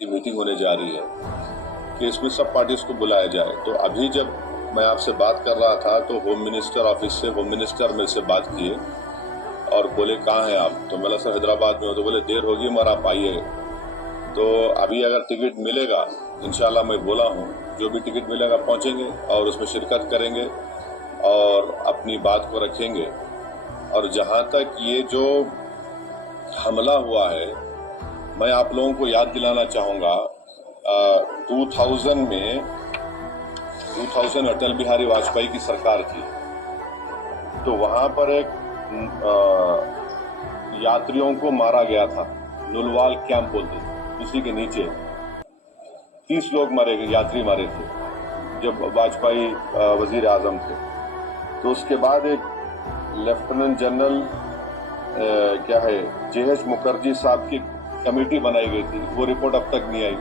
की मीटिंग होने जा रही है कि इसमें सब पार्टीज को बुलाया जाए। तो अभी जब मैं आपसे बात कर रहा था तो होम मिनिस्टर ऑफिस से होम मिनिस्टर मेरे से बात किए और बोले कहाँ हैं आप? तो मैं सर हैदराबाद में हो। तो बोले देर होगी मगर आप आइए। तो अभी अगर टिकट मिलेगा इंशाल्लाह, मैं बोला हूँ जो भी टिकट मिलेगा पहुँचेंगे और उसमें शिरकत करेंगे और अपनी बात को रखेंगे। और जहाँ तक ये जो हमला हुआ है, मैं आप लोगों को याद दिलाना चाहूँगा 2000 अटल बिहारी वाजपेयी की सरकार थी, तो वहाँ पर एक यात्रियों को मारा गया था, नुलवाल कैंप बोलते थे, उसी के नीचे 30 लोग मारे गए, यात्री मारे थे जब वाजपेयी वजीर आजम थे। तो उसके बाद एक लेफ्टिनेंट जनरल क्या है JH मुखर्जी साहब की कमेटी बनाई गई थी, वो रिपोर्ट अब तक नहीं आई।